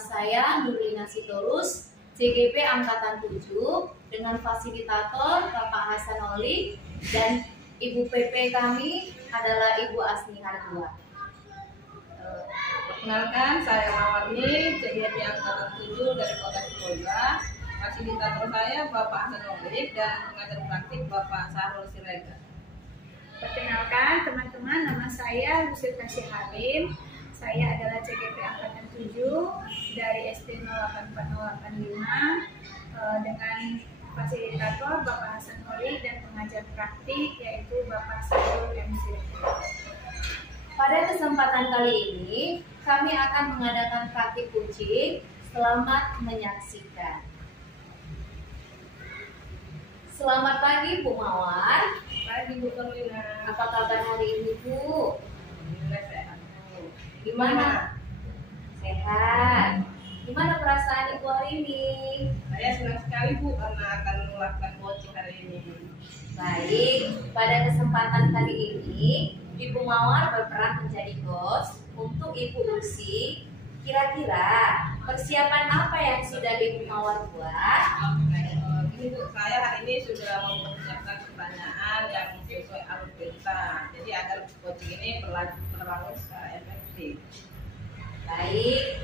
saya Nurlina Sitorus, CGP Angkatan 7, dengan fasilitator Bapak Hasan Oli dan Ibu PP kami adalah Ibu Asni Hardua. Perkenalkan, saya Mawarni, CGP Angkatan 7 dari Kota Sibolga. Fasilitator saya Bapak Hasan Oli dan pengajar praktik Bapak Sahrul Siregar. Perkenalkan teman-teman, nama saya Lusil Kasih Halim. Saya adalah CGP Angkatan 7 dari SD 08485 dengan fasilitator Bapak Hasan Oli dan pengajar praktik yaitu Bapak Sahrul Siregar. Pada kesempatan kali ini, kami akan mengadakan praktik kucing. Selamat menyaksikan. Selamat pagi Bu Mawar. Pagi Bu Nurlina. Apa kabar hari ini Bu? Alhamdulillah sehat. Gimana? Sehat. Gimana perasaan Ibu hari ini? Saya senang sekali Bu karena akan melakukan coaching hari ini. Baik, pada kesempatan kali ini Ibu Mawar berperan menjadi coach untuk Ibu Usi. Kira-kira persiapan apa yang sudah Ibu Mawar buat? Ini Bu, saya hari ini sudah mempersiapkan pertanyaan yang sesuai alur kita. Jadi agar coaching ini berlangsung secara efektif. Baik,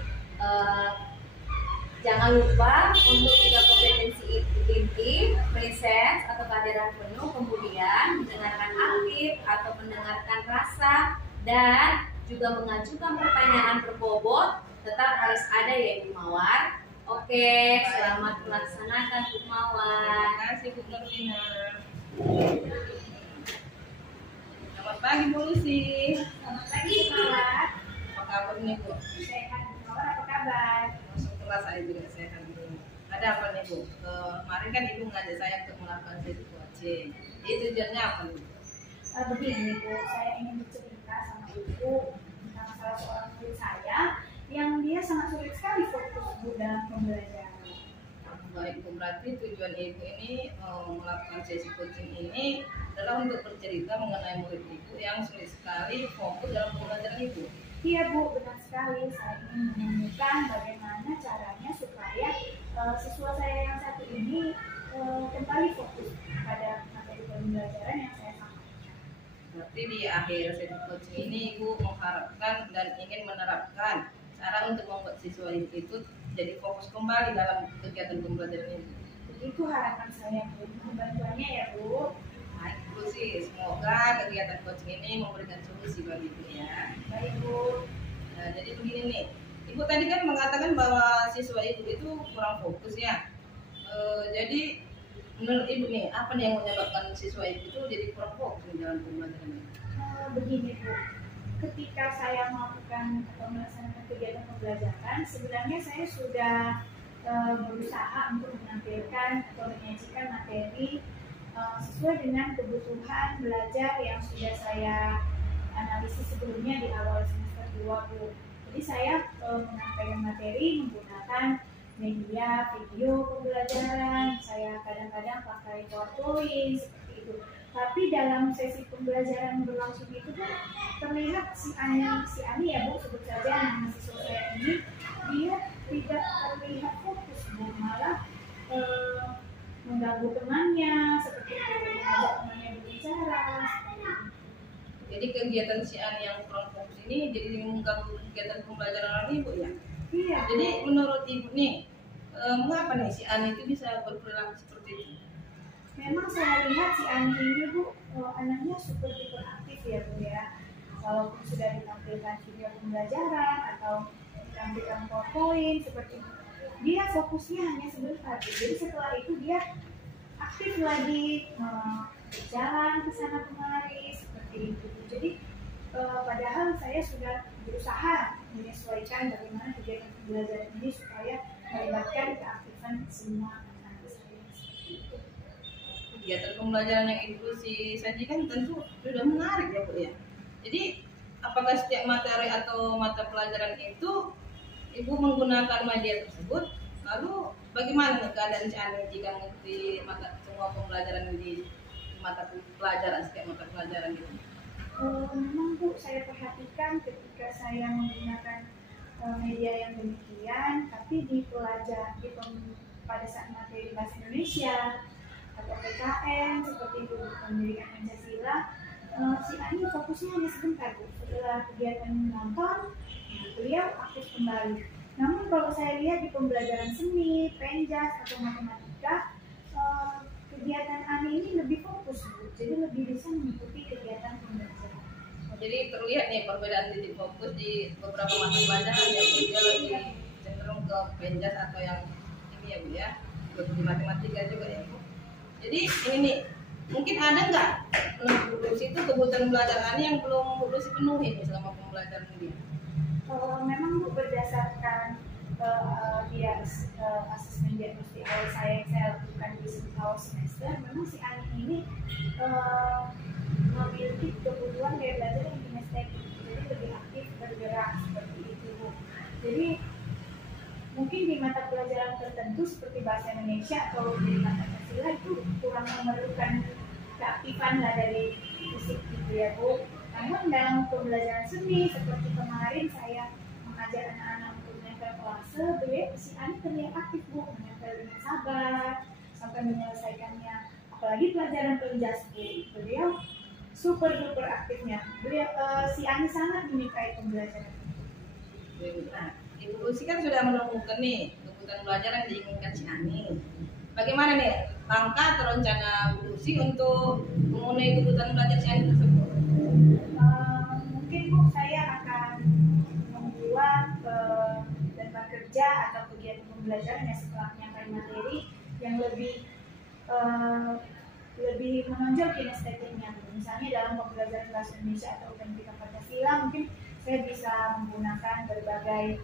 jangan lupa untuk 3 kompetensi inti, presence atau kehadiran penuh, kemudian mendengarkan aktif atau mendengarkan rasa, dan juga mengajukan pertanyaan berbobot tetap harus ada ya Ibu Mawar. Oke, selamat melaksanakan Bu Mawar. Terima kasih Bu Nurlina. Selamat pagi Bu Lucy. Selamat pagi Bu Mawar. Apa kabar nih Bu? Sehat Bu Mawar, apa kabar? Masuk kelas saya juga sehat nih. Ada apa nih Bu? Kemarin kan Ibu mengajak saya untuk melakukan sesi coaching. Itu tujuannya apa nih? Begini Bu, saya ingin bercerita sama Ibu tentang salah seorang murid saya yang dia sangat sulit sekali fokus Bu dalam pembelajaran. Baik Bu, berarti tujuan Ibu ini melakukan sesi coaching ini adalah untuk bercerita mengenai murid Ibu yang sulit sekali fokus dalam pembelajaran Ibu. Iya Bu, benar sekali. Saya ingin menemukan bagaimana caranya supaya siswa saya yang satu ini kembali fokus pada materi pembelajaran yang saya sampaikan. Berarti di akhir sesi coaching ini Ibu mengharapkan dan ingin menerapkan cara untuk membuat siswa itu jadi fokus kembali dalam kegiatan pembelajaran ini. Begitu harapan saya Bu. Mohon bantuannya ya Bu. Baik Bu sih, semoga kegiatan coaching ini memberikan solusi bagi Ibu ya. Baik Bu. Nah, jadi begini nih, Ibu tadi kan mengatakan bahwa siswa Ibu itu kurang fokus ya. Jadi menurut Ibu nih, apa nih yang menyebabkan siswa Ibu itu jadi kurang fokus di dalam pembelajaran ini? Begini Bu, ketika saya melakukan atau melaksanakan kegiatan pembelajaran, sebenarnya saya sudah berusaha untuk menampilkan atau menyajikan materi sesuai dengan kebutuhan belajar yang sudah saya analisis sebelumnya di awal semester 2 Bu. Jadi saya menyampaikan materi menggunakan media video pembelajaran, saya kadang-kadang pakai PowerPoint seperti itu. Tapi dalam sesi pembelajaran berlangsung itu kan terlihat si Ani ya Bu, sebut saja nama siswa saya ini, dia tidak terlihat fokus Bu, malah mengganggu temannya, seperti itu, mengajak temannya berbicara. Jadi kegiatan si Ani yang kurang fokus ini jadi mengganggu kegiatan pembelajaran Ibu ya? Iya. Jadi menurut Ibu nih, mengapa nih si Ani itu bisa berperilaku seperti itu? Memang saya lihat si Ani ini Bu, anaknya super hiperaktif ya Bu ya. Walaupun sudah ditampilkan video pembelajaran atau ditampilkan PowerPoint seperti itu, dia fokusnya hanya sebentar. Jadi setelah itu dia aktif lagi berjalan ke sana kemari seperti itu. Jadi padahal saya sudah berusaha menyesuaikan bagaimana kegiatan pembelajaran ini supaya melibatkan keaktifan semua anak saya. Kegiatan pembelajaran yang Ibu sajikan tentu sudah menarik ya Bu ya. Jadi apakah setiap materi atau mata pelajaran itu Ibu menggunakan media tersebut? Lalu bagaimana nih keadaan si Ani jika mengikuti semua pembelajaran di mata pelajaran, setiap mata pelajaran gitu? Memang Bu, saya perhatikan ketika saya menggunakan media yang demikian, tapi pada saat materi bahasa Indonesia atau PKN seperti itu pendidikan Pancasila, si Ani fokusnya hanya sebentar Bu. Setelah kegiatan nonton, beliau aktif kembali. Namun kalau saya lihat di pembelajaran seni, penjas atau matematika, kegiatan Ani ini lebih fokus Bu. Jadi lebih bisa mengikuti kegiatan pembelajaran. Jadi terlihat nih perbedaan titik fokus di beberapa mata pelajaran ya Bu. Dia lebih cenderung ke penjas atau yang ini ya Bu ya, di matematika juga ya Bu. Jadi ini nih, mungkin ada nggak menurut Bu Lucy itu kebutuhan belajar Ani yang belum Bu Lucy penuhi selama pembelajaran ini? Memang Bu, berdasarkan dia asesmen diagnostik awal saya yang saya lakukan di awal semester, memang si Ani ini memiliki kebutuhan gaya belajar yang kinestetik, jadi lebih aktif bergerak seperti itu Bu. Jadi mungkin di mata pelajaran tertentu seperti bahasa Indonesia atau di mata Pancasila itu kurang memerlukan keaktifan lah dari fisik gitu ya Bu. Namun dalam pembelajaran seni seperti kemarin saya mengajar anak-anak untuk menempel kolase, beliau si Ani terlihat aktif Bu, menempel dengan sabar sampai menyelesaikannya. Apalagi pelajaran penjas Bu, beliau super duper aktifnya. Beliau si Ani sangat menyukai pembelajaran. Nah, Ibu Lucy kan sudah menemukan nih kebutuhan belajar yang diinginkan si Ani. Bagaimana nih langkah atau rencana Bu Lucy untuk memenuhi kebutuhan belajar si Ani tersebut? Mungkin Bu, saya akan membuat dan kerja atau kegiatan pembelajaran yang setelah menyampaikan materi yang lebih menonjol kinestetiknya. Misalnya dalam pembelajaran bahasa Indonesia atau pendidikan Pancasila, mungkin saya bisa menggunakan berbagai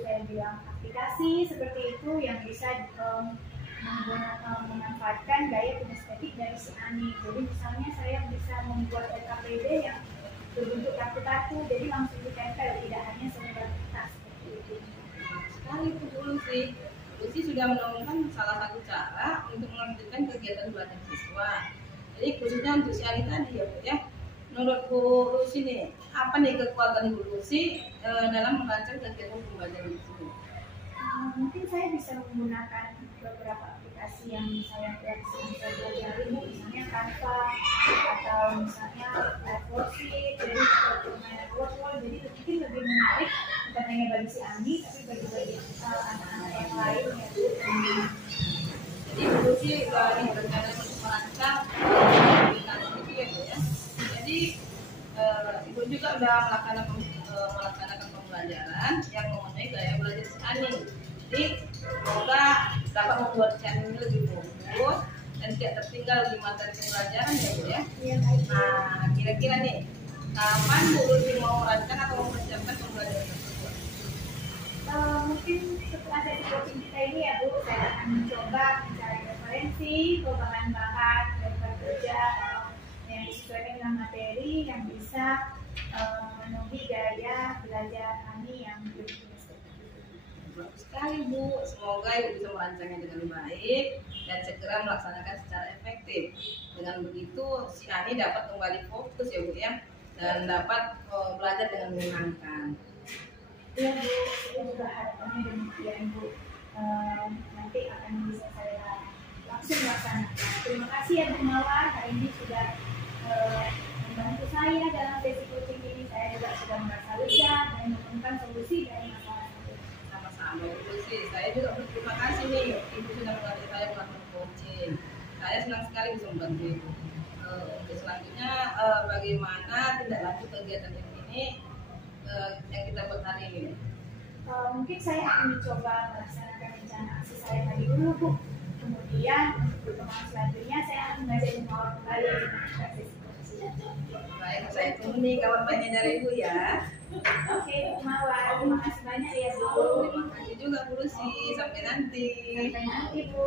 saya bilang aplikasi seperti itu yang bisa memanfaatkan gaya kinestetik dari si Ani. Jadi misalnya saya bisa membuat LKPD yang berbentuk kartu-kartu, jadi langsung ditempel, tidak hanya sekedar kertas seperti itu. Sekali Bu Lucy. Lucy sudah menemukan salah satu cara untuk melanjutkan kegiatan belajar siswa. Jadi khususnya untuk si Ani tadi ya Bu ya. Menurut Bu Lucy nih, apa nih kekuatan Bu Lucy dalam merancang kegiatan pembelajaran tersebut? Mungkin saya bisa menggunakan beberapa aplikasi yang saya bisa pelajari, misalnya Canva atau misalnya Worksheet, jadi permainan word, jadi mungkin lebih menarik bukan hanya bagi si Ani, tapi bagi anak-anak yang lain ya Bu. Jadi Bu Lucy dari rencana untuk merancang aplikasi itu ya Bu ya. Jadi Ibu juga sudah melaksanakan pembelajaran yang memenuhi gaya belajar si Ani. Jadi semoga dapat membuat si Ani lebih fokus dan tidak tertinggal di materi pembelajaran ya Bu ya. Nah kira-kira nih kapan Bu Lucy mau merancang atau mempersiapkan pembelajaran tersebut? Mungkin setelah sesi coaching kita ini ya Bu, saya akan mencoba mencari referensi, bahan-bahan dari kerja yang disesuaikan dengan materi yang bisa memenuhi gaya belajar Ani yang lebih kinestetik. Bagus sekali Bu, semoga Ibu bisa merancangnya dengan baik dan segera melaksanakan secara efektif. Dengan begitu si Ani dapat kembali fokus ya Bu ya, dan dapat belajar dengan menyenangkan. Iya Bu, saya juga harapannya demikian Bu. Nanti akan bisa saya langsung melaksanakan. Terima kasih ya Bu Mawar, hari ini sudah membantu saya dalam sesi coaching ini. Saya juga sudah merasa lega dan menemukan solusi dari masalah itu. Sama-sama Bu Lucy, saya juga berterima kasih nih Ibu sudah membantu saya melakukan coaching. Saya senang sekali bisa membantu Ibu. Untuk selanjutnya bagaimana tindak lanjut kegiatan ini yang kita buat hari ini? Mungkin saya akan mencoba melaksanakan rencana aksi saya tadi dulu Bu. Kemudian untuk pertemuan selanjutnya saya akan mengajak Bu Mawar kembali dengan sesi coaching. Baik, saya tunggu nih kawan baiknya dari Ibu ya. Oke, Bu Mawar, terima kasih banyak ya Bu. Terima kasih juga Bu Lucy, sampai nanti. Sampai nanti Bu.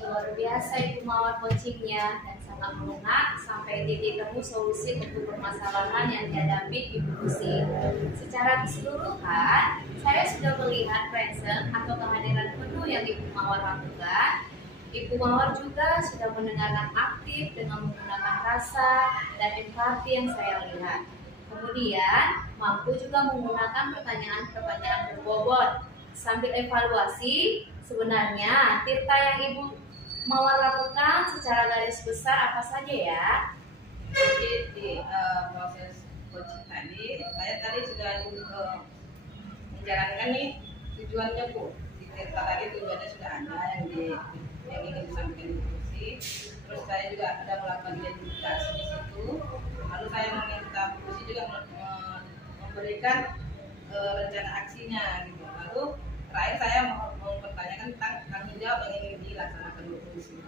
Luar biasa Ibu Mawar coachingnya dan sangat mengena sampai titik temu solusi untuk permasalahan yang dihadapi Ibu Lucy. Secara keseluruhan, saya sudah melihat present atau kehadiran penuh yang Ibu Mawar lakukan. Ibu Mawar juga sudah mendengarkan aktif dengan menggunakan rasa dan empati yang saya lihat. Kemudian, mampu juga menggunakan pertanyaan-pertanyaan berbobot. Sambil evaluasi, sebenarnya tirta yang Ibu Mawar lakukan secara garis besar apa saja ya? Jadi di proses coaching tadi, saya tadi sudah menjalankan nih tujuannya Bu. Di tirta tadi tujuannya sudah ada yang ingin disampaikan di kursi. Terus saya juga ada melakukan identifikasi di situ. Lalu saya meminta kursi juga memberikan rencana aksinya gitu. Lalu terakhir saya mau mempertanyakan tentang tanggung jawab yang ingin dilaksanakan di kursi.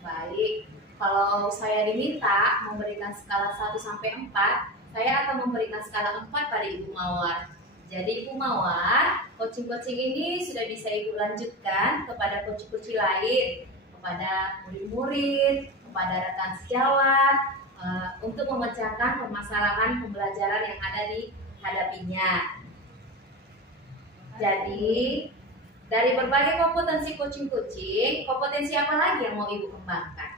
Baik, kalau saya diminta memberikan skala 1 sampai 4, saya akan memberikan skala 4 pada Ibu Mawar. Jadi Ibu Mawar, coaching-coaching ini sudah bisa Ibu lanjutkan kepada coach-coach lain, kepada murid-murid, kepada rekan sejawat, untuk memecahkan permasalahan pembelajaran yang ada dihadapinya. Jadi, dari berbagai kompetensi coaching-coaching, kompetensi apa lagi yang mau Ibu kembangkan?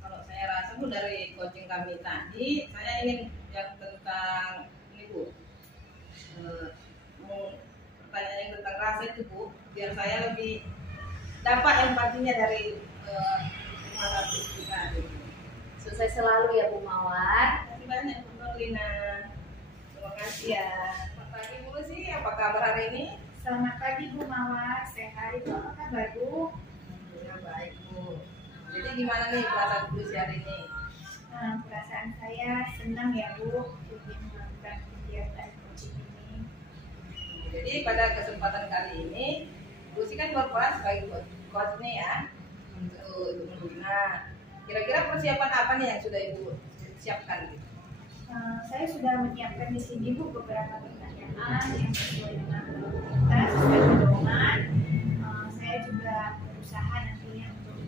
Kalau saya rasa Bu, dari coaching kami tadi, saya ingin yang tentang ini Bu, pertanyaan yang tentang rasa itu Bu, biar saya lebih dapat empatinya dari masyarakat kita. Sukses selalu ya Bu Mawar. Terima kasih banyak Bu Nurlina. Terima kasih ya. Selamat pagi Bu Lucy, apa kabar hari ini? Selamat pagi Bu Mawar, sehat itu apa kabar Bu? Ya, baik Bu. Jadi gimana nih perasaan Bu Lucy hari ini? Perasaan saya senang ya Bu untuk melakukan kegiatan coaching ini. Jadi pada kesempatan kali ini, Bu Lucy kan berperan sebagai coach nih ya untuk Ibu Nurlina. Kira-kira persiapan apa nih yang sudah Ibu siapkan gitu? Saya sudah menyiapkan di sini Bu beberapa pertanyaan yang sesuai dengan kita, sesuai pedoman. Saya juga berusaha nantinya untuk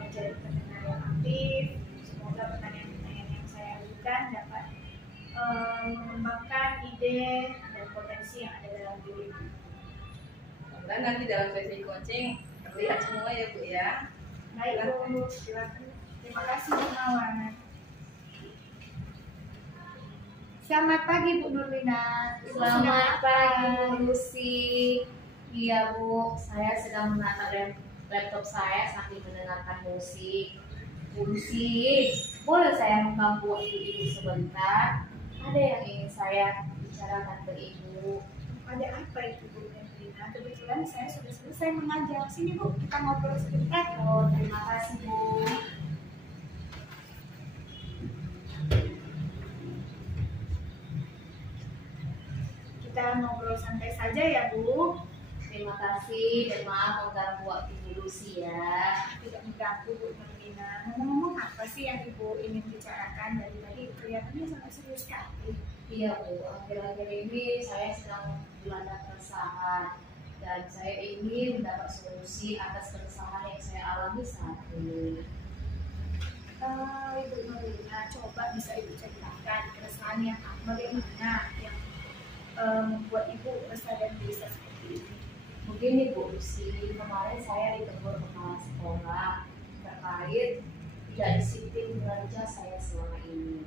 menjadi pendengar yang aktif. Semoga pertanyaan-pertanyaan yang saya ajukan dapat mengembangkan ide dan potensi yang ada dalam diri. Dan nanti dalam sesi coaching terlihat semua ya Bu ya. Baik Bu, silakan. Terima kasih Bu Mawar. Selamat pagi Bu Nurlina. Selamat pagi Bu Lucy. Iya Bu, saya sedang menata laptop saya sambil mendengarkan musik. Bu Lucy, boleh saya mengganggu waktu Ibu sebentar? Ada yang ingin saya bicarakan ke Ibu. Ada apa itu Bu Nurlina? Kebetulan saya sudah selesai mengajar. Sini Bu, kita ngobrol sebentar. Oh, terima kasih Bu. Kita ngobrol santai saja ya Bu. Terima kasih dan maaf mengganggu waktu Ibu Lucy ya. Tidak mengganggu Bu Nurlina. Ngomong-ngomong apa sih yang Ibu ingin bicarakan dari tadi? Kelihatannya sangat serius sekali. Iya Bu, akhir-akhir ini saya sedang dilanda keresahan dan saya ingin mendapat solusi atas keresahan yang saya alami saat ini. Ibu Nurlina, coba bisa Ibu ceritakan keresahan yang bagaimana yang membuat Ibu resah dan gelisah seperti ini. Begini Bu Lucy, kemarin saya ditegur kepala sekolah terkait tidak disiplin kerja saya selama ini.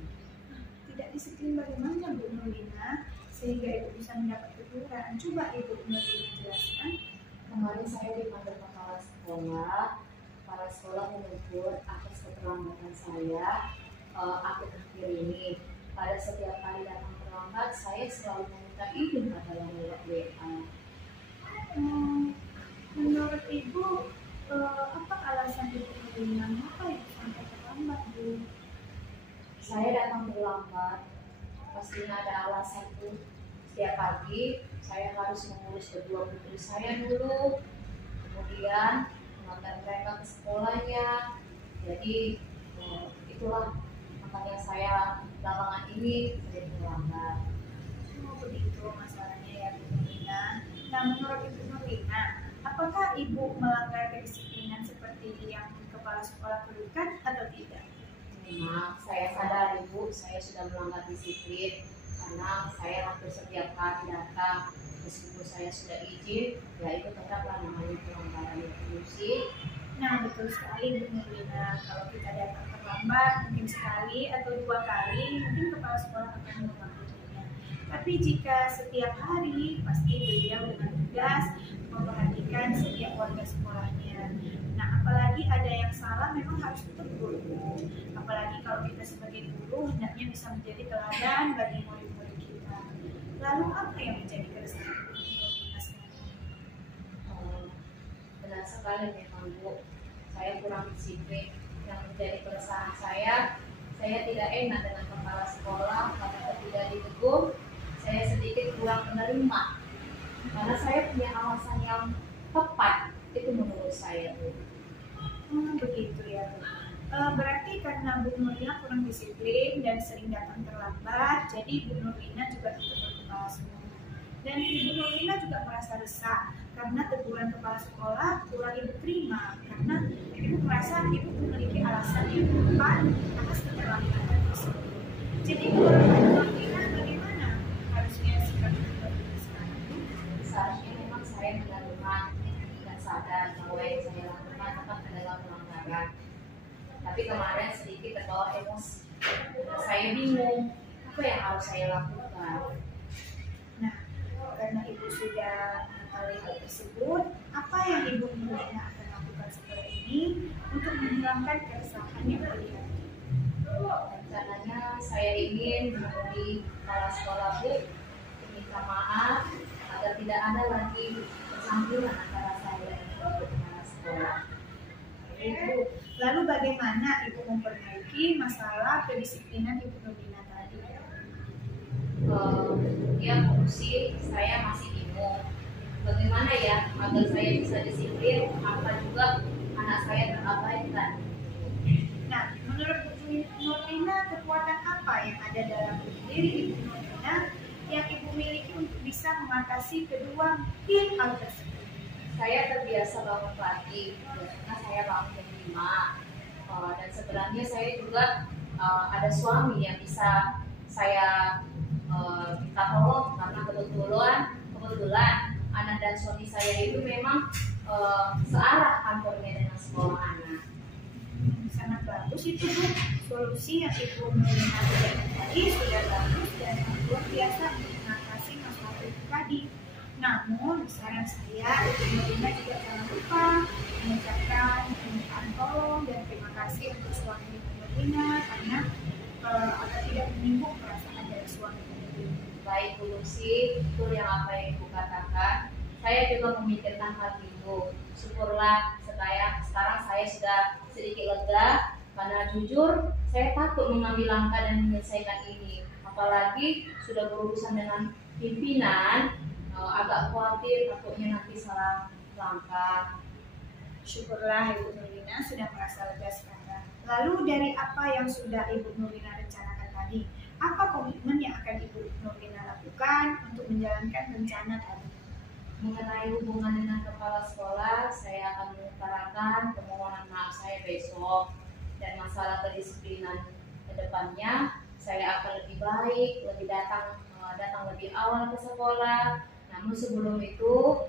Tidak disiplin bagaimana Bu Nurlina sehingga Ibu bisa mendapat teguran? Coba Ibu Nurlina jelaskan. Kemarin saya dipanggil kepala sekolah menegur atas keterlambatan saya akhir-akhir ini. Pada setiap kali datang terlambat, saya selalu meminta izin pada yang lewat WA. Menurut Ibu, apa alasan Ibu Nurlina mengapa Ibu sampai terlambat Bu? Saya datang terlambat, pastinya ada alasan Bu. Setiap pagi saya harus mengurus kedua putri saya dulu, kemudian mengantar mereka ke sekolahnya. Jadi itulah makanya saya belakangan ini sering terlambat. Oh begitu masalahnya ya Bu Nurlina. Nah menurut Ibu Nurlina, apakah Ibu melanggar kedisiplinan seperti yang kepala sekolah keluhkan atau tidak? Memang saya sadar Ibu, saya sudah melanggar disiplin karena saya hampir setiap hari datang meskipun saya sudah izin, ya itu tetaplah namanya pelanggaran institusi. Nah, betul sekali Bu Nurlina. Kalau kita datang terlambat, mungkin sekali atau 2 kali, mungkin kepala sekolah akan memahaminya. Tapi jika setiap hari, pasti beliau dengan tegas memperhatikan setiap warga sekolahnya. Nah, apalagi ada yang salah memang harus ditegur. Apalagi kalau kita sebagai guru hendaknya bisa menjadi teladan bagi murid-murid kita. Lalu apa yang menjadi keresahan Bu Nurlina sekarang? Benar sekali memang Bu, saya kurang disiplin. Yang menjadi keresahan saya tidak enak dengan kepala sekolah karena ketika ditegur saya sedikit kurang menerima karena saya punya alasan yang tepat, itu menurut saya Bu. Begitu ya Bu. Berarti karena Bu Nurlina kurang disiplin dan sering datang terlambat, jadi Bu Nurlina juga ikut berkepala semua. Dan Ibu Nurlina juga merasa resah karena teguran kepala sekolah kurang Ibu terima karena Ibu merasa Ibu memiliki alasan yang tepat atas keterlambatan tersebut. Jadi menurut Ibu Nurlina bagaimana harusnya sikap Ibu Nurlina sekarang? Seharusnya memang saya menerima dan sadar bahwa yang saya lakukan adalah pelanggaran. Tapi kemarin sedikit terbawa emosi. Saya bingung apa yang harus saya lakukan. Nah, karena Ibu sudah mengetahui hal tersebut, apa yang Ibu Nurlina akan lakukan setelah ini untuk menghilangkan keresahan yang terlihat? Rencananya saya ingin menemui kepala sekolah Bu, meminta maaf agar tidak ada lagi persangkutan antara saya dan kepala sekolah. Ibu, lalu bagaimana Ibu memperbaiki masalah kedisiplinan Ibu Nurlina tadi? Ya fungsi saya masih bingung. Bagaimana ya agar saya bisa disiplin, apa juga anak saya terabaikan. Nah, menurut Ibu Nurlina, kekuatan apa yang ada dalam diri Ibu Nurlina yang Ibu miliki untuk bisa mengatasi kedua hal tersebut? Saya terbiasa bangun pagi, biasanya saya bangun jam 5. Dan sebenarnya saya juga ada suami yang bisa saya minta tolong karena kebetulan anak dan suami saya itu memang searah kantornya dengan sekolah anak. Sangat bagus itu Bu. Solusi yang Ibu Nurlina berikan tadi sudah bagus dan luar biasa untuk mengatasi masalah itu tadi. Namun, saran saya, Ibu Nurlina juga jangan lupa mengucapkan permintaan tolong dan terima kasih untuk suami Ibu Nurlina karena agar tidak menyinggung perasaan dari suami Ibu Nurlina. Baik Bu Lucy, betul yang apa yang Ibu katakan. Saya juga memikirkan hal itu. Syukurlah sekarang saya sudah sedikit lega karena jujur saya takut mengambil langkah dan menyelesaikan ini. Apalagi sudah berurusan dengan pimpinan, agak khawatir takutnya nanti salah langkah. Syukurlah Ibu Nurlina sudah merasa lega sekarang. Lalu dari apa yang sudah Ibu Nurlina rencanakan tadi, apa komitmen yang akan Ibu Nurlina lakukan untuk menjalankan rencana tadi? Mengenai hubungan dengan kepala sekolah, saya akan mengutarakan permohonan maaf saya besok, dan masalah kedisiplinan ke depannya saya akan lebih baik, lebih datang lebih awal ke sekolah. Namun sebelum itu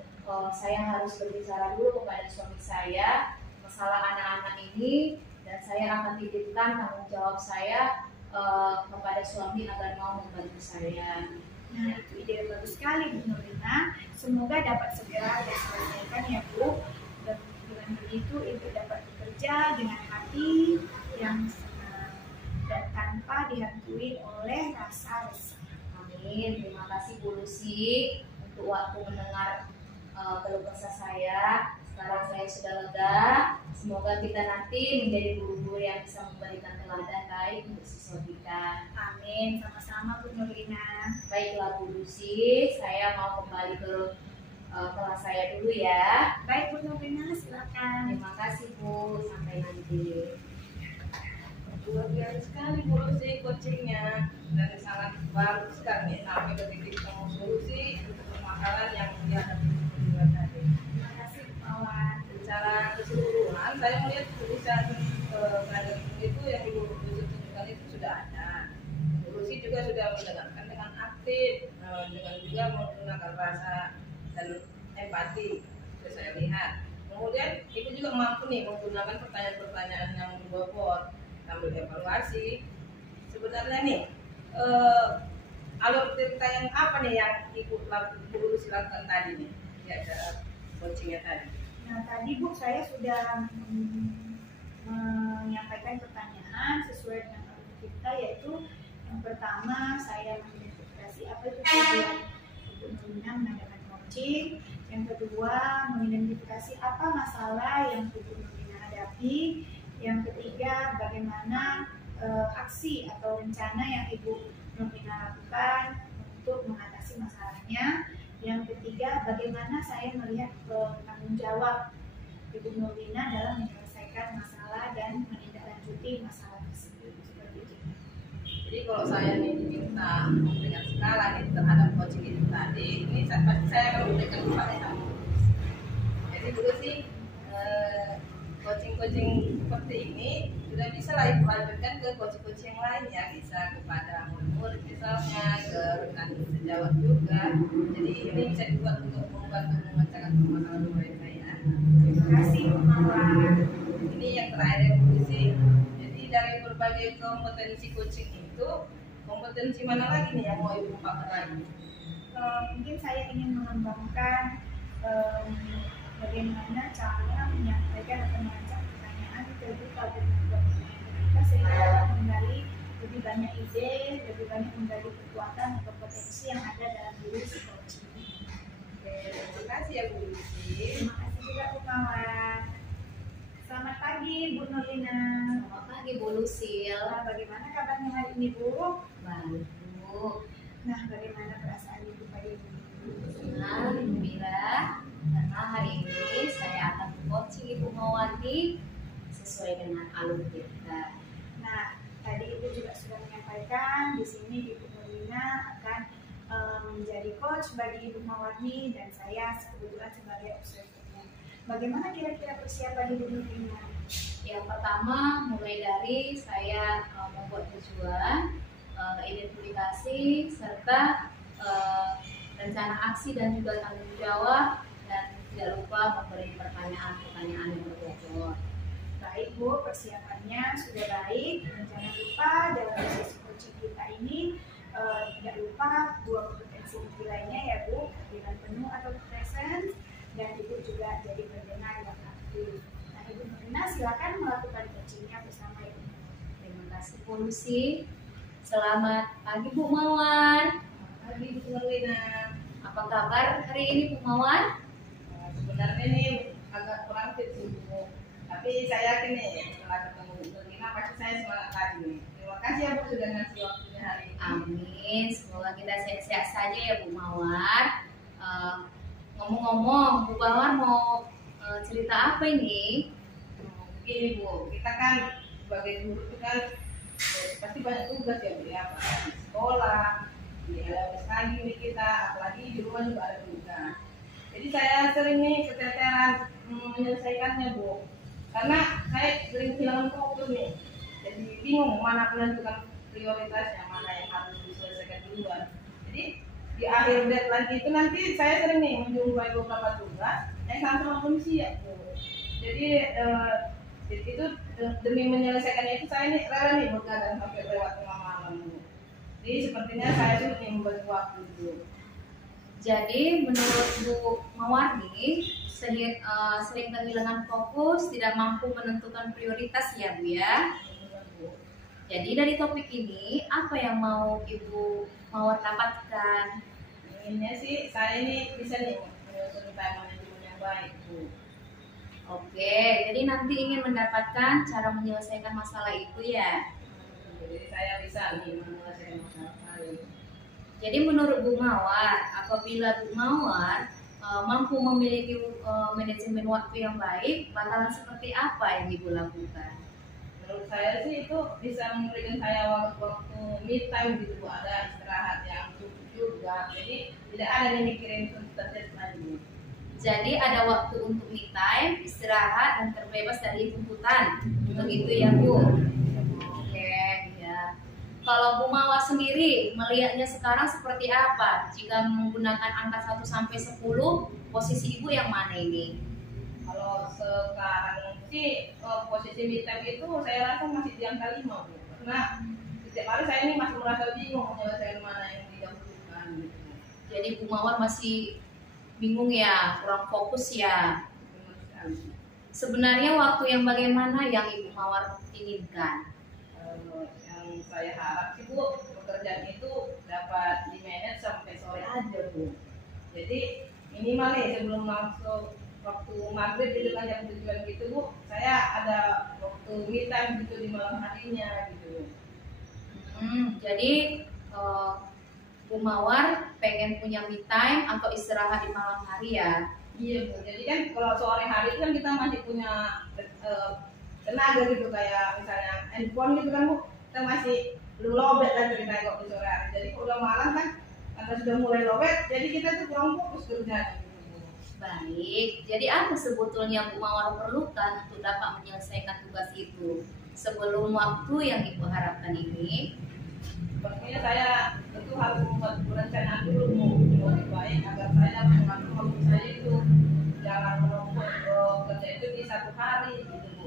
saya harus berbicara dulu kepada suami saya masalah anak-anak ini, dan saya akan titipkan tanggung jawab saya kepada suami agar mau membantu saya. Nah, itu ide bagus sekali Bu Nurlina. Semoga dapat segera diselesaikan ya Bu. Dan dengan begitu Ibu dapat bekerja dengan hati yang senang dan tanpa dihantui oleh rasa resah. Amin. Terima kasih Bu Lucy untuk waktu mendengar keluh kesah saya. Sekarang saya sudah lega. Semoga kita nanti menjadi guru-guru yang bisa memberikan teladan baik untuk siswa kita. Amin. Sama-sama Bu Nurlina. Baiklah Bu Lucy, saya mau kembali ke kelas saya dulu ya. Baik Bu Nurlina, silakan. Terima kasih Bu. Sampai nanti. Luar biasa sekali Bu Lucy coachingnya, dan sangat bagus sekali sampai ke titik temu solusi untuk permasalahan yang dihadapi di tadi. Terima kasih Bu Awan. Secara keseluruhan saya melihat tulisan pelajaran itu yang Ibu Lucy tunjukkan itu sudah ada. Bu Lucy juga sudah mendengarkan dengan aktif, dengan juga menggunakan rasa dan empati, sudah saya lihat. kemudian Ibu juga mampu nih menggunakan pertanyaan-pertanyaan yang berbobot sambil evaluasi. Sebenarnya nih alur cerita yang apa nih yang Ibu lakukan tadi nih di acara coachingnya tadi? Nah tadi Bu saya sudah menyampaikan pertanyaan sesuai dengan alur kita, yaitu yang pertama saya mengidentifikasi apa itu tujuan Ibu Nurlina mengadakan coaching. Yang kedua, mengidentifikasi apa masalah yang Ibu Nurlina hadapi. Yang ketiga, bagaimana aksi atau rencana yang Ibu Nurlina lakukan untuk mengatasi masalahnya. Yang ketiga, bagaimana saya melihat tanggung jawab Ibu Nurlina dalam menyelesaikan masalah dan menindaklanjuti masalah tersebut. Seperti itu. Jadi kalau saya nih diminta memberikan skala nih terhadap coaching itu tadi, ini pasti saya akan memberikan pertanyaan. Jadi dulu sih coaching seperti ini sudah bisa lah Ibu lanjutkan ke coaching yang lain ya, bisa kepada murid misalnya, ke rekan sejawat juga. Jadi ini bisa dibuat untuk membantu memecahkan permasalahan mereka ya. Terima kasih Bu Mawar. Ini yang terakhir ya Bu sih. Jadi dari berbagai kompetensi coaching itu, kompetensi mana lagi nih yang mau Ibu pakai lagi? Mungkin saya ingin mengembangkan bagaimana cara menyampaikan atau merancang pertanyaan terbuka dengan kita sehingga dapat menggali lebih banyak ide, lebih banyak menggali kekuatan atau potensi yang ada dalam diri si coaching. Oke, terima kasih ya Bu Lucy. Terima kasih juga Bu Mawar. Selamat pagi Bu Nurlina. Selamat pagi Bu Lucil. Nah, bagaimana kabarnya hari ini Bu? Baik Bu. Nah, bagaimana perasaan Ibu pagi ini? Alhamdulillah, karena hari ini saya akan coaching Ibu Mawati sesuai dengan alur kita. Nah, tadi Ibu juga sudah menyampaikan di sini Ibu Nurlina akan menjadi coach bagi Ibu Mawarni dan saya kebetulan sebagai observernya. Bagaimana kira-kira persiapan Ibu Nurlina? Yang pertama mulai dari saya membuat tujuan, identifikasi serta rencana aksi dan juga tanggung jawab, dan tidak lupa memberi pertanyaan-pertanyaan yang berbobot. Baik Bu, persiapannya sudah baik dan jangan lupa dalam sesi coaching kita ini tidak lupa dua kompetensi inti lainnya ya Bu, dengan penuh atau present, dan Ibu juga jadi pendengar yang aktif. Nah Ibu Nurlina silakan melakukan coachingnya bersama Ibu. Terima kasih Bu Lucy. Selamat pagi Bu Mawar. Pagi Bu Nurlina. Apa kabar hari ini Bu Mawar? Sebenarnya ini agak kurang fit Bu, tapi saya yakin nih setelah ketemu Bu Nurlina pasti saya semangat lagi nih. Terima kasih ya Bu sudah ngasih waktunya hari ini. Amin. Semoga kita sehat-sehat saja ya Bu Mawar. Ngomong-ngomong, Bu Mawar mau cerita apa ini? Begini Bu, kita kan sebagai guru itu kan pasti banyak tugas ya Bu ya, di sekolah, di LMS lagi nih kita, apalagi di rumah juga ada tugas. Jadi saya sering nih keteteran menyelesaikannya Bu, karena saya sering kehilangan fokus nih. Jadi bingung mana menentukan prioritasnya, mana yang harus diselesaikan duluan. Jadi di akhir deadline itu nanti saya sering nih menjumpai beberapa tugas yang sama-sama belum siap Bu. Jadi itu demi menyelesaikannya itu saya nih rela nih begadang sampai lewat tengah malam Bu. Jadi sepertinya saya tuh yang membagi waktu dulu. Jadi menurut Bu Mawarni sering kehilangan fokus, tidak mampu menentukan prioritas ya Bu ya. Jadi dari topik ini apa yang mau Ibu Mawar dapatkan? Inginnya sih saya ini bisa nih menyusun time management yang baik Bu. Oke, jadi nanti ingin mendapatkan cara menyelesaikan masalah itu ya. Jadi saya bisa nih menyelesaikan masalah saya. Jadi menurut Bu Mawar, apabila Bu Mawar mampu memiliki manajemen waktu yang baik, bakalan seperti apa yang Ibu lakukan? Menurut saya sih itu bisa memberikan saya waktu me time gitu Bu, ada istirahat yang cukup juga. Jadi tidak ada yang mikirin tuntutan lagi. Jadi ada waktu untuk me time, istirahat, dan terbebas dari tuntutan. Begitu ya Bu? Oke, ya. Kalau Bu Mawar sendiri melihatnya sekarang seperti apa? Jika menggunakan angka 1 sampai 10, posisi Ibu yang mana ini? Kalau Kalau sekarang sih posisi me time itu saya rasa masih di angka 5 Bu. Karena setiap hari saya ini masih merasa bingung menyelesaikan mana yang didahulukan gitu. Jadi Bu Mawar masih bingung ya, kurang fokus ya. Benar sekali. Sebenarnya waktu yang bagaimana yang Ibu Mawar inginkan? Yang saya harap sih Bu, pekerjaan itu dapat di manage sampai sore aja Bu. Jadi minimal nih sebelum masuk waktu maghrib gitu kan jam 7 gitu Bu, saya ada waktu me time gitu di malam harinya gitu. Jadi Bu Mawar pengen punya me time atau istirahat di malam hari ya? Iya Bu, jadi kan kalau sore hari itu kan kita masih punya tenaga gitu, kayak misalnya handphone gitu kan Bu, kita masih belum lobet lah ceritanya kok di sore hari. Jadi kalau udah malam kan karena sudah mulai lobet, jadi kita tuh kurang fokus kerja gitu Bu. Baik, jadi apa sebetulnya Bu Mawar perlukan untuk dapat menyelesaikan tugas itu sebelum waktu yang Ibu harapkan ini? Pastinya saya tentu harus membuat perencanaan dulu Bu, lebih baik agar saya dapat mengatur waktu saya itu, jangan menumpuk kerja itu di satu hari gitu Bu.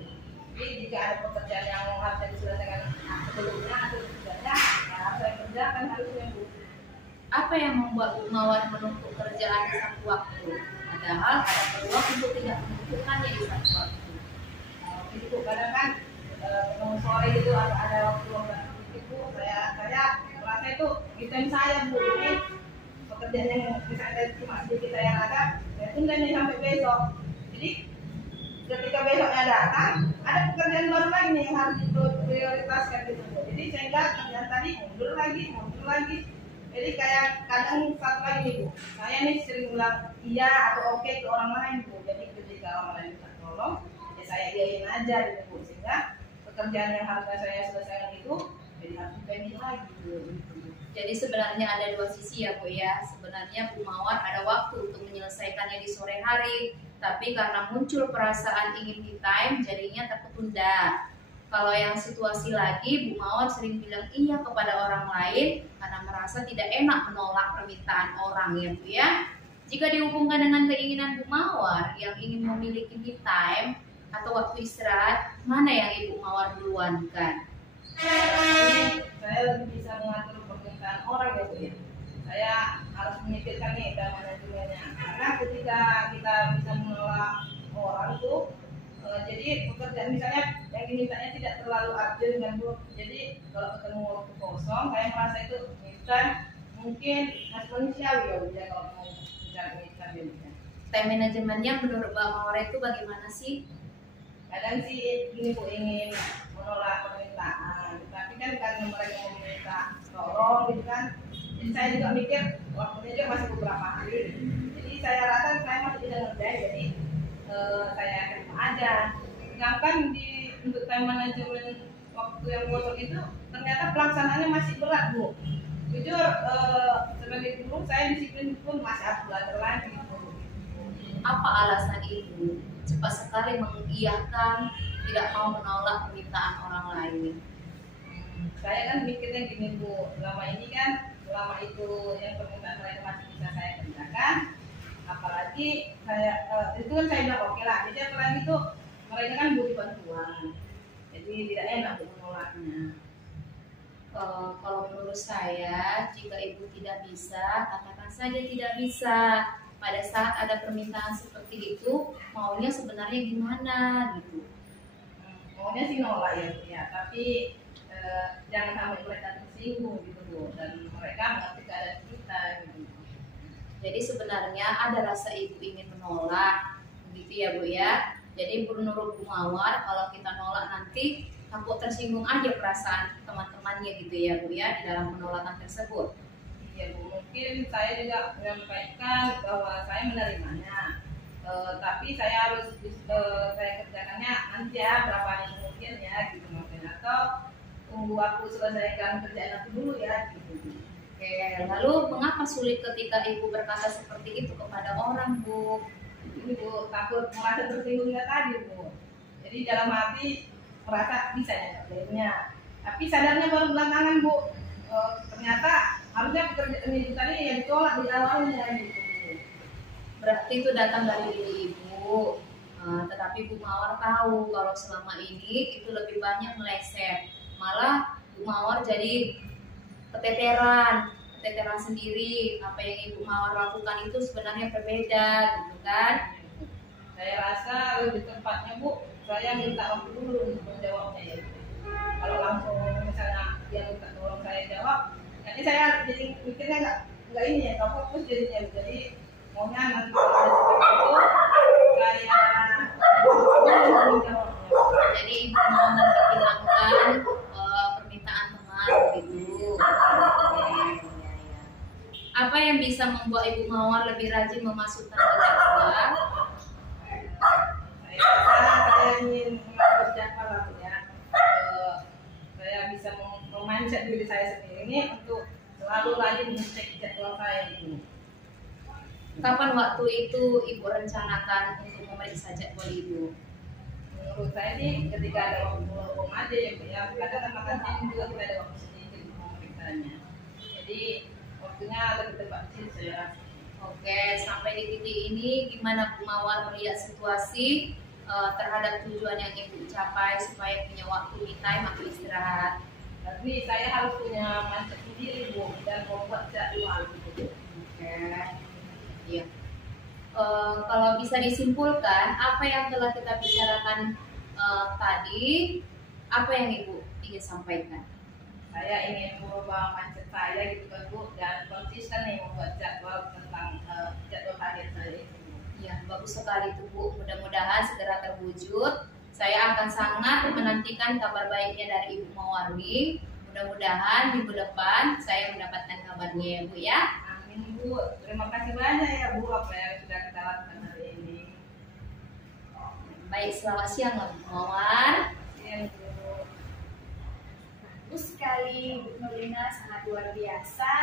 Jadi jika ada pekerjaan yang harus diselesaikan sebelumnya atau sesudahnya, ya saya kerjakan harusnya Bu. Apa yang membuat Bu Mawar menumpuk kerjaan di satu waktu? Padahal ada peluang untuk tidak menentukannya di satu waktu. Itu Bu, kadang kan ketemu sore gitu atau ada waktu itu saya merasa itu weekend saya Bu. Ini pekerjaan yang misalnya cuma sedikit saya ada, saya tunda nih sampai besok. Jadi ketika besoknya datang, ada pekerjaan baru lagi nih yang harus diprioritaskan gitu Bu. Jadi sehingga kerjaan tadi mundur lagi. Jadi kayak kadang satu lagi nih Bu, saya nih sering bilang iya atau oke ke orang lain Bu. Jadi ketika orang lain minta tolong, ya saya iyain aja gitu Bu. Sehingga pekerjaan yang harusnya saya selesaikan itu jadi harus dipending lagi Bu. Jadi sebenarnya ada dua sisi ya Bu ya. Sebenarnya Bu Mawar ada waktu untuk menyelesaikannya di sore hari, tapi karena muncul perasaan ingin me time jadinya tertunda. Kalau yang situasi lagi, Bu Mawar sering bilang iya kepada orang lain karena merasa tidak enak menolak permintaan orang ya Bu ya. Jika dihubungkan dengan keinginan Bu Mawar yang ingin memiliki me time atau waktu istirahat, mana yang Ibu Mawar duluankan? Saya lebih bisa mengatur permintaan orang ya Bu ya. Saya harus memikirkan nih dan manajemennya. Karena ketika kita bisa menolak orang tuh, jadi pekerjaan misalnya yang dimintanya tidak terlalu urgent kan Bu. Jadi kalau ketemu waktu kosong, saya merasa itu instan mungkin eksponensial ya Bu ya kalau mau mencari instan ya. Time manajemennya menurut Mbak Mawar itu bagaimana sih? Kadang sih ini Bu ingin menolak permintaan, tapi kan karena mereka meminta tolong gitu kan, jadi saya juga mikir waktunya juga masih beberapa hari. Jadi saya rasa saya masih bisa ngerjain, jadi saya terima aja. Sedangkan untuk time management waktu yang kosong itu ternyata pelaksanaannya masih berat Bu. Jujur sebagai guru saya disiplin pun masih harus belajar lagi Bu. Apa alasan Ibu cepat sekali mengiyakan, tidak mau menolak permintaan orang lain? Saya kan mikirnya gini Bu, selama itu yang permintaan mereka masih bisa saya kerjakan, apalagi saya itu kan saya bilang oke lah. Jadi apalagi itu mereka kan butuh bantuan, jadi tidak enak untuk menolaknya. Kalau menurut saya, jika Ibu tidak bisa, katakan saja tidak bisa. Pada saat ada permintaan seperti itu, maunya sebenarnya gimana gitu? Maunya sih nolak ya Bu ya, tapi jangan sampai mereka tersinggung gitu Bu, dan mereka mengerti keadaan kita gitu. Jadi sebenarnya ada rasa Ibu ingin menolak, gitu ya Bu ya. Jadi menurut Bu Mawar, kalau kita nolak nanti takut tersinggung aja perasaan teman-temannya gitu ya Bu ya, di dalam penolakan tersebut. Iya Bu, mungkin saya juga menyampaikan bahwa saya menerimanya, tapi saya harus saya kerjakannya nanti ya berapa hari mungkin ya gitu maksudnya, atau tunggu aku selesaikan kerjaan aku dulu ya gitu. Oke, lalu mengapa sulit ketika Ibu berkata seperti itu kepada orang Bu? Ini Bu, takut merasa tersinggung ya tadi Bu. Jadi dalam hati merasa bisa ya kerjanya, tapi sadarnya baru belakangan Bu. Ternyata harusnya pekerjaan itu tadi yang ditolak di awalnya gitu. Berarti itu datang dari diri Ibu. Tetapi Bu Mawar tahu kalau selama ini itu lebih banyak meleset, malah Bu Mawar jadi keteteran sendiri. Apa yang Ibu Mawar lakukan itu sebenarnya berbeda, gitu kan? Saya rasa lebih tepatnya Bu, saya minta waktu dulu untuk menjawabnya ya. Kalau langsung misalnya dia minta tolong saya jawab, nanti saya jadi mikirnya nggak ini ya, nggak fokus jadinya. Jadi maunya nanti kalau ada seperti itu saya menjawabnya. Jadi Ibu mau mempertimbangkan permintaan teman gitu. Apa yang bisa membuat Ibu Mawar lebih rajin memasukkan ke jadwal? Saya ingin mengatur jadwal lah ya. Saya bisa memandang diri saya sendiri ini untuk selalu rajin mengecek jadwal saya gitu. Kapan waktu itu Ibu rencanakan untuk memeriksa jadwal Ibu? Menurut saya sih ketika ada waktu luang aja ya, kadang anak-anak juga kita ada waktu sedikit untuk memeriksanya. Jadi waktunya ada ketebak-tebak saya. Oke, sampai di titik ini gimana Bu Mawar melihat situasi terhadap tujuan yang Ibu capai supaya punya waktu me time atau istirahat? Tapi saya harus punya mindset sendiri Bu dan membuat jadwal gitu. Oke. Iya. Kalau bisa disimpulkan, apa yang telah kita bicarakan tadi, apa yang Ibu ingin sampaikan? Saya ingin merubah mindset saya gitu kan Bu, dan konsisten nih membuat jadwal tentang jadwal harian saya itu. Ya, bagus sekali itu Bu. Mudah-mudahan segera terwujud. Saya akan sangat menantikan kabar baiknya dari Ibu Mawarni. Mudah-mudahan minggu depan saya mendapatkan kabarnya ya Bu ya. Amin Bu. Terima kasih banyak ya Bu apa yang sudah kita lakukan hari ini. Baik, selamat siang Bu Mawar. Siang Bu. Bagus sekali Bu Nurlina, sangat luar biasa.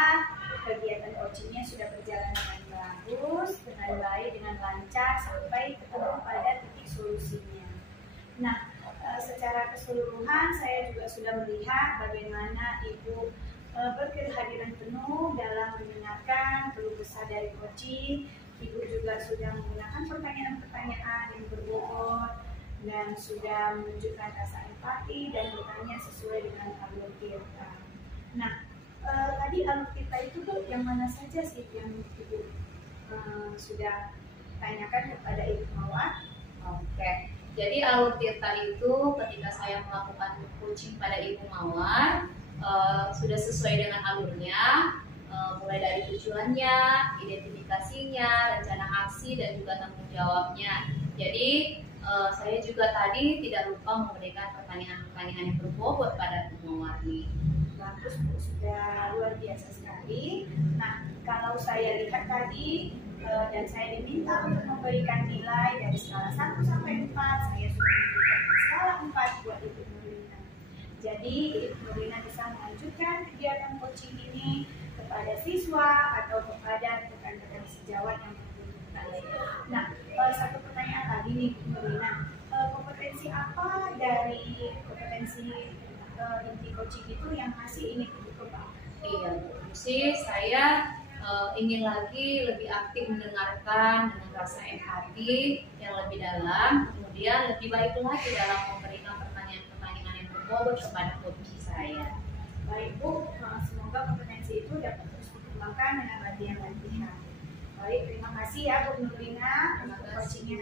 Kegiatan coachingnya sudah berjalan dengan bagus, dengan baik, dengan lancar sampai ketemu pada titik solusinya. Nah, secara keseluruhan saya juga sudah melihat bagaimana Ibu berkehadiran penuh dalam mendengarkan keluh kesah dari coaching. Ibu juga sudah menggunakan pertanyaan-pertanyaan yang berbobot dan sudah menunjukkan rasa empati dan bertanya sesuai dengan alur kita. Nah, tadi alur kita itu tuh yang mana saja sih yang Ibu sudah tanyakan kepada Ibu Mawar? Oke. Jadi alur tirta itu ketika saya melakukan coaching pada Ibu Mawar sudah sesuai dengan alurnya, mulai dari tujuannya, identifikasinya, rencana aksi dan juga tanggung jawabnya. Jadi saya juga tadi tidak lupa memberikan pertanyaan-pertanyaan yang berbobot pada Ibu Mawarni. Bagus Bu, sudah luar biasa sekali. Nah, kalau saya lihat tadi dan saya diminta untuk memberikan nilai dari skala 1 sampai 4, saya sudah memberikan skala 4 buat Ibu Nurlina. Jadi Ibu Nurlina bisa melanjutkan kegiatan coaching ini kepada siswa atau kepada rekan-rekan sejawat yang membutuhkan. Nah, satu pertanyaan lagi nih Ibu Nurlina, kompetensi apa dari kompetensi inti coaching itu yang masih ingin Ibu kembangkan? Iya, Bu. Sih saya ingin lagi lebih aktif mendengarkan dengan rasa empati yang lebih dalam, kemudian lebih baik lagi dalam memberikan pertanyaan-pertanyaan yang berbobot kepada coach saya. Baik Bu, semoga kompetensi itu dapat terus dikembangkan dengan latihan-latihan. Baik, terima kasih ya Bu Nurlina untuk coachingnya